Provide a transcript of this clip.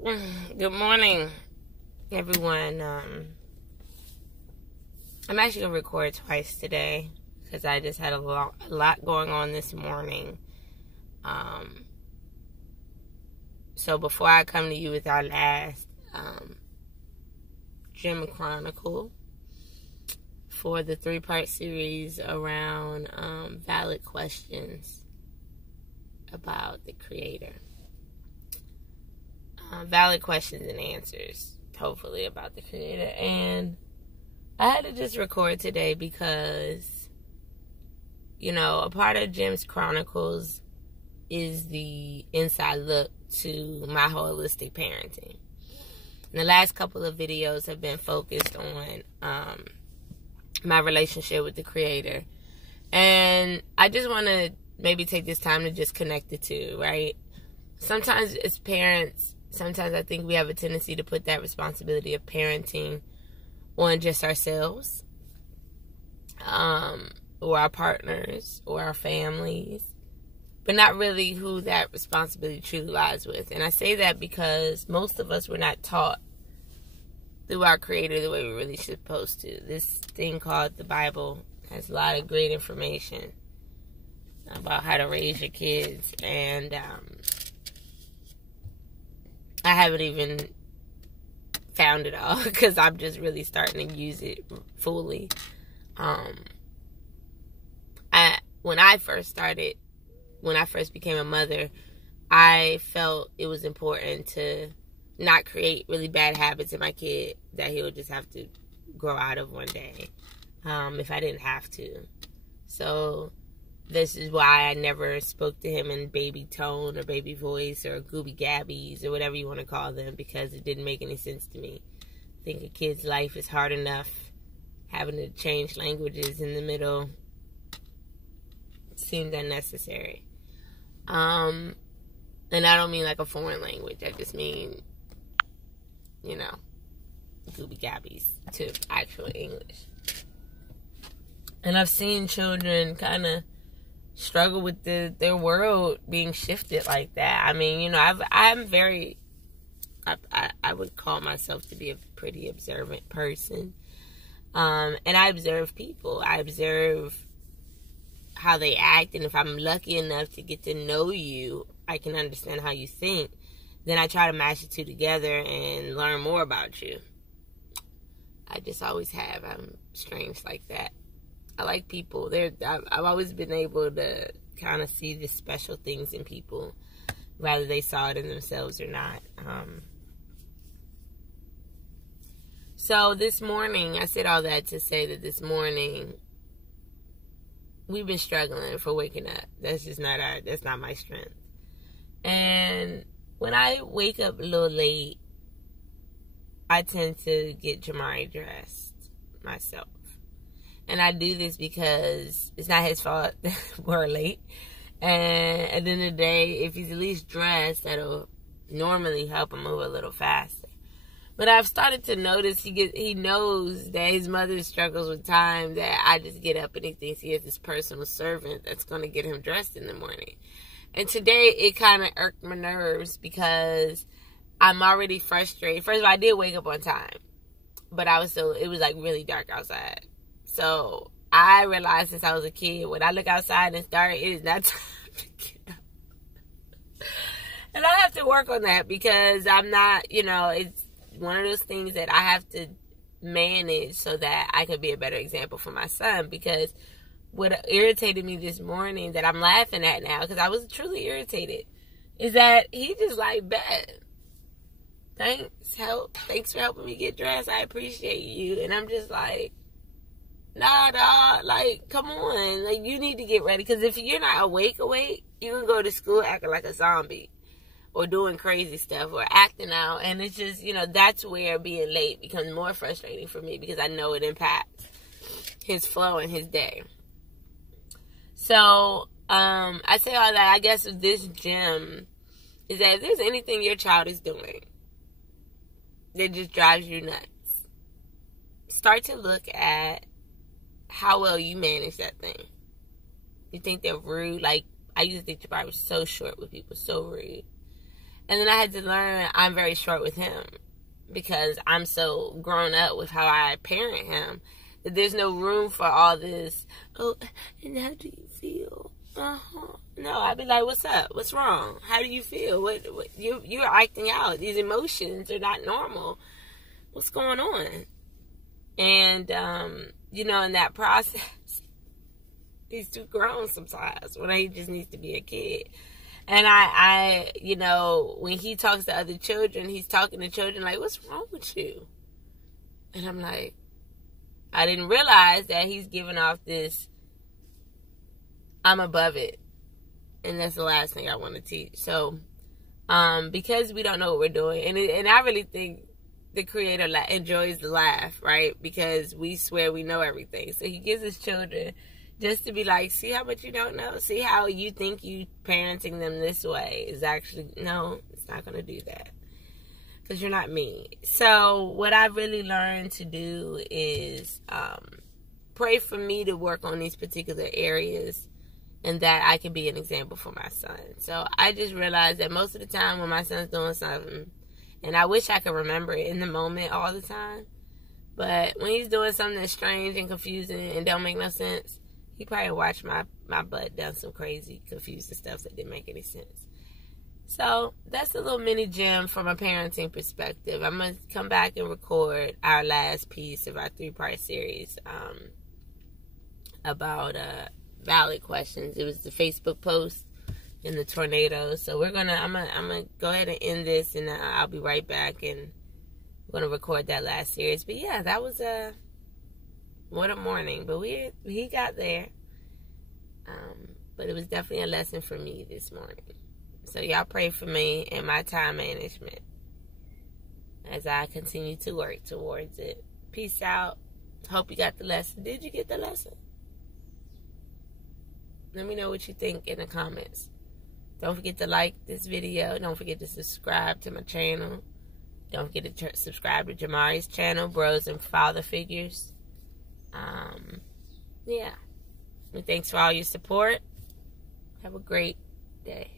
Good morning, everyone. I'm actually going to record twice today because I just had a lot going on this morning. So before I come to you with our last Gem Chronicle for the 3-part series around valid questions about the Creator. Valid questions and answers, hopefully, about the Creator. And I had to just record today because, a part of Gem's Chronicles is the inside look to my holistic parenting. And the last couple of videos have been focused on my relationship with the Creator. And I just want to maybe take this time to just connect the two, right? Sometimes as parents, I think we have a tendency to put that responsibility of parenting on just ourselves, or our partners, or our families, but not really who that responsibility truly lies with. And I say that because most of us were not taught through our Creator the way we really supposed to. This thing called the Bible has a lot of great information about how to raise your kids, and I haven't even found it all because I'm just really starting to use it fully. When I first became a mother, I felt it was important to not create really bad habits in my kid that he would just have to grow out of one day, if I didn't have to. So this is why I never spoke to him in baby tone or baby voice or gooby gabbies or whatever you want to call them, because it didn't make any sense to me. I think a kid's life is hard enough. Having to change languages in the middle seemed unnecessary. And I don't mean like a foreign language. I just mean, gooby gabbies to actual English. And I've seen children kind of struggle with their world being shifted like that. I mean, I would call myself to be a pretty observant person. And I observe people. I observe how they act. And if I'm lucky enough to get to know you, I can understand how you think. Then I try to mash the two together and learn more about you. I just always have. I'm strange like that. I like people. I've always been able to kind of see the special things in people, whether they saw it in themselves or not. So this morning, I said all that to say that this morning, we've been struggling for waking up. That's not my strength. And when I wake up a little late, I tend to get Jamari dressed myself. And I do this because it's not his fault that we're late. And at the end of the day, if he's at least dressed, that'll normally help him move a little faster. But I've started to notice he knows that his mother struggles with time, that I just get up and he thinks he has this personal servant that's going to get him dressed in the morning. And today it kind of irked my nerves because I'm already frustrated. First of all, I did wake up on time, but it was like really dark outside. So I realized since I was a kid, when I look outside and it's dark, it is not time to get up. And I have to work on that because I'm not, it's one of those things that I have to manage so that I can be a better example for my son. Because what irritated me this morning that I'm laughing at now, because I was truly irritated, is that he just like, bet. Thanks for helping me get dressed. I appreciate you. And I'm just like, nah, dog, like, come on. Like, you need to get ready. Because if you're not awake, you can go to school acting like a zombie. Or doing crazy stuff. Or acting out. And it's just, that's where being late becomes more frustrating for me. Because I know it impacts his flow and his day. So, I say all that, I guess, with this gem, is that if there's anything your child is doing that just drives you nuts, start to look at how well you manage that thing. You think they're rude? Like, I used to think Jabari was so short with people, so rude. And then I had to learn I'm very short with him because I'm so grown up with how I parent him that there's no room for all this, oh, and how do you feel? No, I'd be like, what's up? What's wrong? How do you feel? What you're acting out. These emotions are not normal. What's going on? And, in that process, he's too grown sometimes when he just needs to be a kid. And I when he talks to other children, he's talking to children like, what's wrong with you? And I'm like, I didn't realize that he's giving off this, I'm above it. And that's the last thing I want to teach. So, because we don't know what we're doing, and I really think the Creator enjoys the laugh, right? Because we swear we know everything. So he gives his children just to be like, see how much you don't know? See how you think you parenting them this way is actually, no, it's not going to do that. Because you're not me. So what I've really learned to do is pray for me to work on these particular areas and that I can be an example for my son. So I just realized that most of the time when my son's doing something, and I wish I could remember it in the moment all the time, but when he's doing something that's strange and confusing and don't make no sense, he probably watched my butt done some crazy, confusing stuff that didn't make any sense. So that's a little mini gem from a parenting perspective. I'm going to come back and record our last piece of our 3-part series about valid questions. It was the Facebook post and the tornado. So I'm gonna go ahead and end this, and I'll be right back, and we're gonna record that last series. But yeah, that was what a morning. But he got there. But it was definitely a lesson for me this morning. So y'all pray for me and my time management as I continue to work towards it. Peace out. Hope you got the lesson. Did you get the lesson? Let me know what you think in the comments. Don't forget to like this video. Don't forget to subscribe to my channel. Don't forget to subscribe to Jamari's channel, Bros and Father Figures. Yeah. And thanks for all your support. Have a great day.